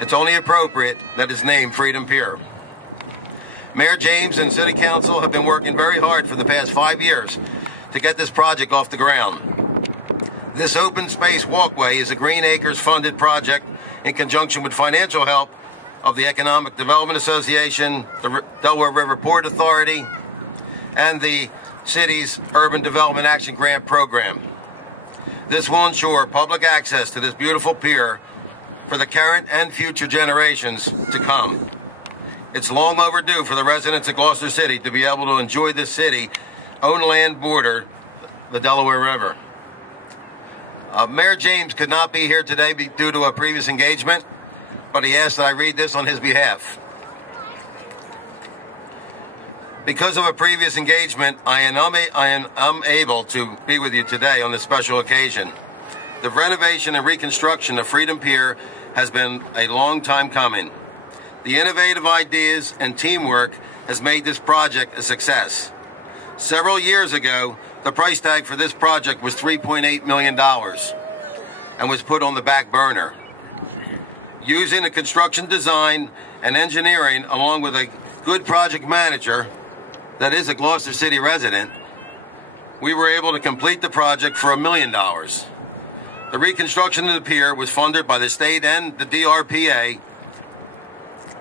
it's only appropriate that it's named Freedom Pier. Mayor James and City Council have been working very hard for the past 5 years to get this project off the ground. This open space walkway is a Green Acres funded project in conjunction with financial help of the Economic Development Association, the Delaware River Port Authority, and the city's Urban Development Action Grant Program. This will ensure public access to this beautiful pier for the current and future generations to come. It's long overdue for the residents of Gloucester City to be able to enjoy this city-owned land border, the Delaware River. Mayor James could not be here today due to a previous engagement, but he asked that I read this on his behalf. Because of a previous engagement, I am unable to be with you today on this special occasion. The renovation and reconstruction of Freedom Pier has been a long time coming. The innovative ideas and teamwork has made this project a success. Several years ago, the price tag for this project was $3.8 million and was put on the back burner. Using a construction design and engineering along with a good project manager that is a Gloucester City resident, we were able to complete the project for $1 million. The reconstruction of the pier was funded by the state and the DRPA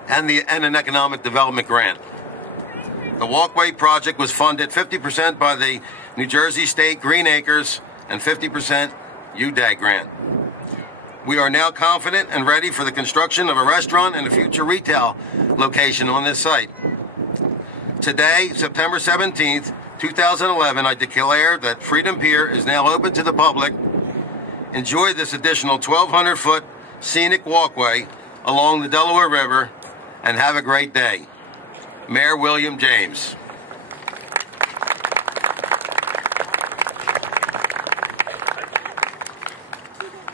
and an economic development grant. The walkway project was funded 50% by the New Jersey State Green Acres and 50% UDAG grant. We are now confident and ready for the construction of a restaurant and a future retail location on this site. Today, September 17th, 2011, I declare that Freedom Pier is now open to the public. Enjoy this additional 1,200-foot scenic walkway along the Delaware River and have a great day. Mayor William James.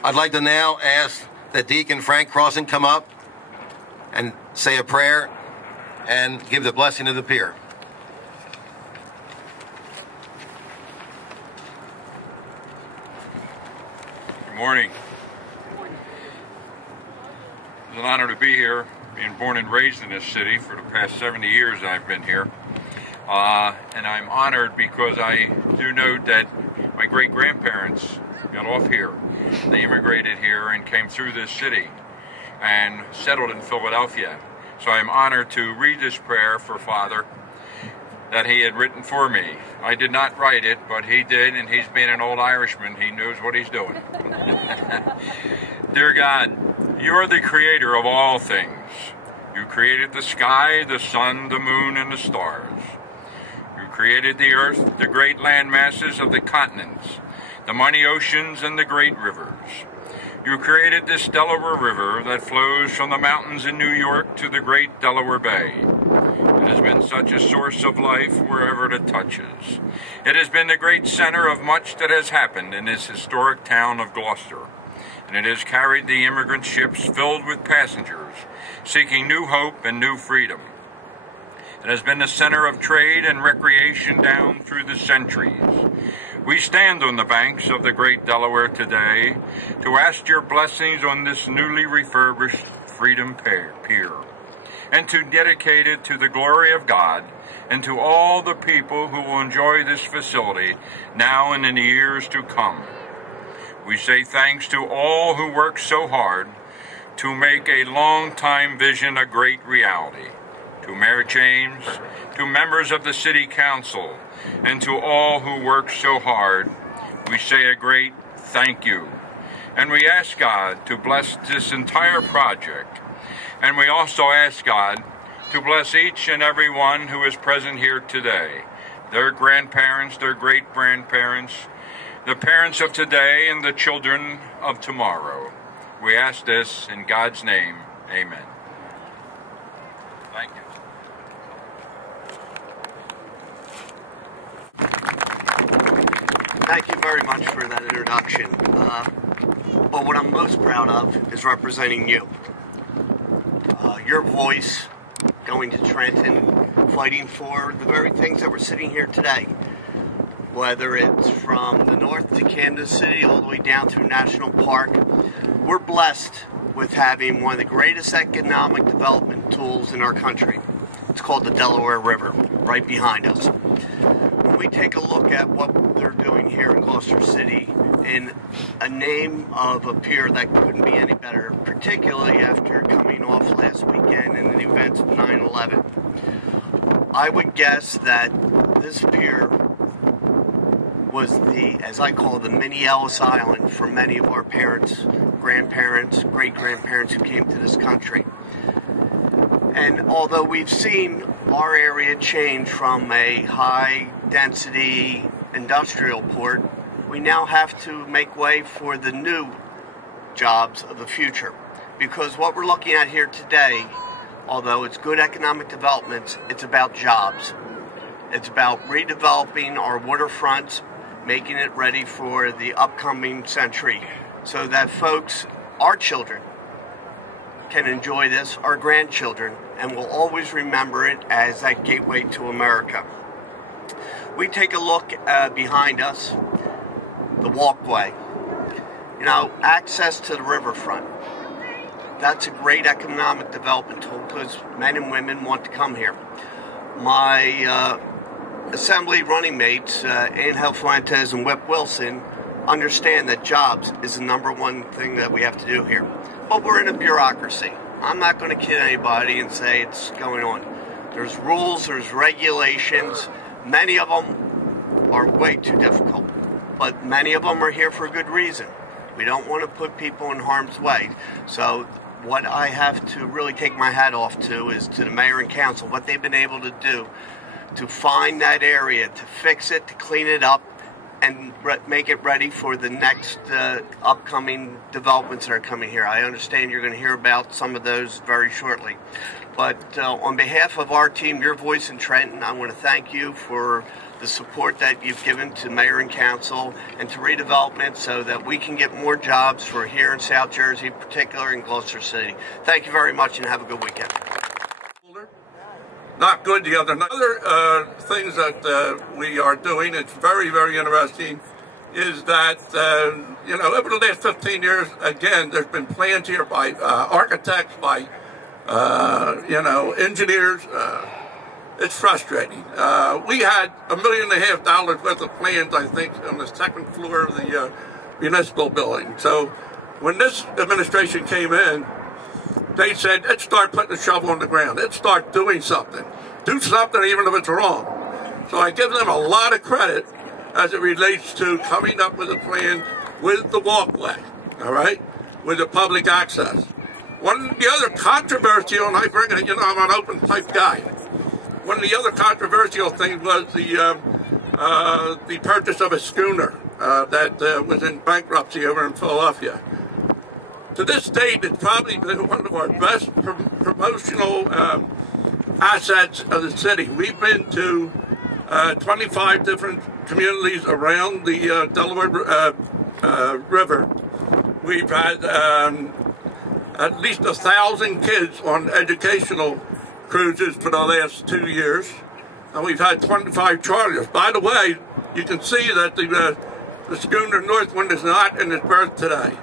I'd like to now ask that Deacon Frank Crosson come up and say a prayer and give the blessing of the pier. Good morning. It's an honor to be here, being born and raised in this city for the past 70 years I've been here. And I'm honored because I do note that my great-grandparents got off here. They immigrated here and came through this city and settled in Philadelphia. So I'm honored to read this prayer for Father that he had written for me. I did not write it, but he did, and he's being an old Irishman. He knows what he's doing. Dear God, you are the creator of all things. You created the sky, the sun, the moon, and the stars. You created the earth, the great land masses of the continents, the mighty oceans, and the great rivers. You created this Delaware River that flows from the mountains in New York to the great Delaware Bay. It has been such a source of life wherever it touches. It has been the great center of much that has happened in this historic town of Gloucester, and it has carried the immigrant ships filled with passengers seeking new hope and new freedom. It has been the center of trade and recreation down through the centuries. We stand on the banks of the great Delaware today to ask your blessings on this newly refurbished Freedom Pier, and to dedicate it to the glory of God and to all the people who will enjoy this facility now and in the years to come. We say thanks to all who work so hard to make a long-time vision a great reality. To Mayor James, to members of the City Council, and to all who work so hard, we say a great thank you. And we ask God to bless this entire project. And we also ask God to bless each and every one who is present here today, their grandparents, their great-grandparents, the parents of today, and the children of tomorrow. We ask this in God's name. Amen. Thank you. Thank you very much for that introduction. But what I'm most proud of is representing you. Your voice going to Trenton, fighting for the very things that we're sitting here today. Whether it's from the north to Kansas City all the way down through National Park, we're blessed with having one of the greatest economic development tools in our country. It's called the Delaware River, right behind us. When we take a look at what they're doing here in Gloucester City, in a name of a pier that couldn't be any better, particularly after coming off last weekend and the events of 9/11, I would guess that this pier was the, as I call it, the mini Ellis Island for many of our parents, grandparents, great-grandparents who came to this country. And although we've seen our area change from a high-density industrial port, we now have to make way for the new jobs of the future. Because what we're looking at here today, although it's good economic developments, it's about jobs. It's about redeveloping our waterfronts, making it ready for the upcoming century so that folks, our children, can enjoy this, our grandchildren, and will always remember it as that gateway to America. We take a look behind us, the walkway. You know, access to the riverfront. That's a great economic development tool because men and women want to come here. My Assembly running mates, Angel Fuentes and Whip Wilson, understand that jobs is the #1 thing that we have to do here. But we're in a bureaucracy. I'm not going to kid anybody and say it's going on. There's rules, there's regulations. Many of them are way too difficult. But many of them are here for a good reason. We don't want to put people in harm's way. So what I have to really take my hat off to is to the mayor and council, what they've been able to do to find that area, to fix it, to clean it up, and make it ready for the next upcoming developments that are coming here. I understand you're going to hear about some of those very shortly. But on behalf of our team, Your Voice in Trenton, I want to thank you for the support that you've given to mayor and council and to redevelopment so that we can get more jobs for here in South Jersey, particularly in Gloucester City. Thank you very much and have a good weekend. Not good together. Other things that we are doing, it's very, very interesting, is that, you know, over the last 15 years, again, there's been plans here by architects, by, you know, engineers. It's frustrating. We had $1.5 million worth of plans, I think, on the second floor of the municipal building. So when this administration came in, they said, let's start putting a shovel on the ground. Let's start doing something. Do something even if it's wrong. So I give them a lot of credit as it relates to coming up with a plan with the walkway, all right, with the public access. One of the other controversial, and I bring it, you know, I'm an open type guy. One of the other controversial things was the purchase of a schooner that was in bankruptcy over in Philadelphia. To this date, it's probably been one of our best promotional assets of the city. We've been to 25 different communities around the Delaware River. We've had at least 1,000 kids on educational cruises for the last 2 years. And we've had 25 charters. By the way, you can see that the schooner Northwind is not in its berth today.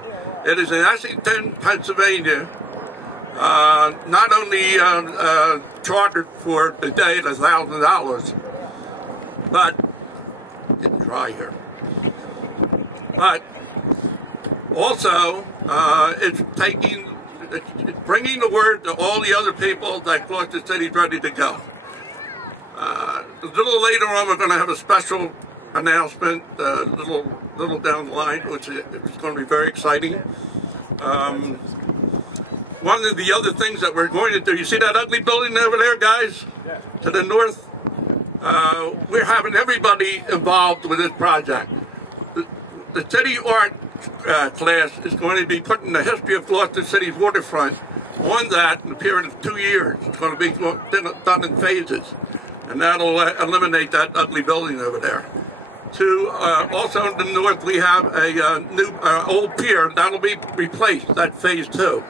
It is in Essington, Pennsylvania, not only chartered for the day at $1,000, but getting dry here. But also, it's bringing the word to all the other people that Gloucester City's ready to go. A little later on, we're going to have a special announcement, little down the line, which is going to be very exciting. One of the other things that we're going to do, you see that ugly building over there, guys? Yeah. To the north? We're having everybody involved with this project. The city art class is going to be putting the history of Gloucester City's waterfront on that in a period of 2 years. It's going to be done in phases. And that'll eliminate that ugly building over there. Also in the north, we have a new old pier that'll be replaced. That's phase 2.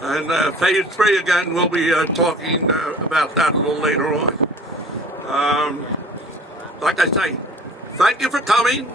And phase 3 again, we'll be talking about that a little later on. Like I say, thank you for coming.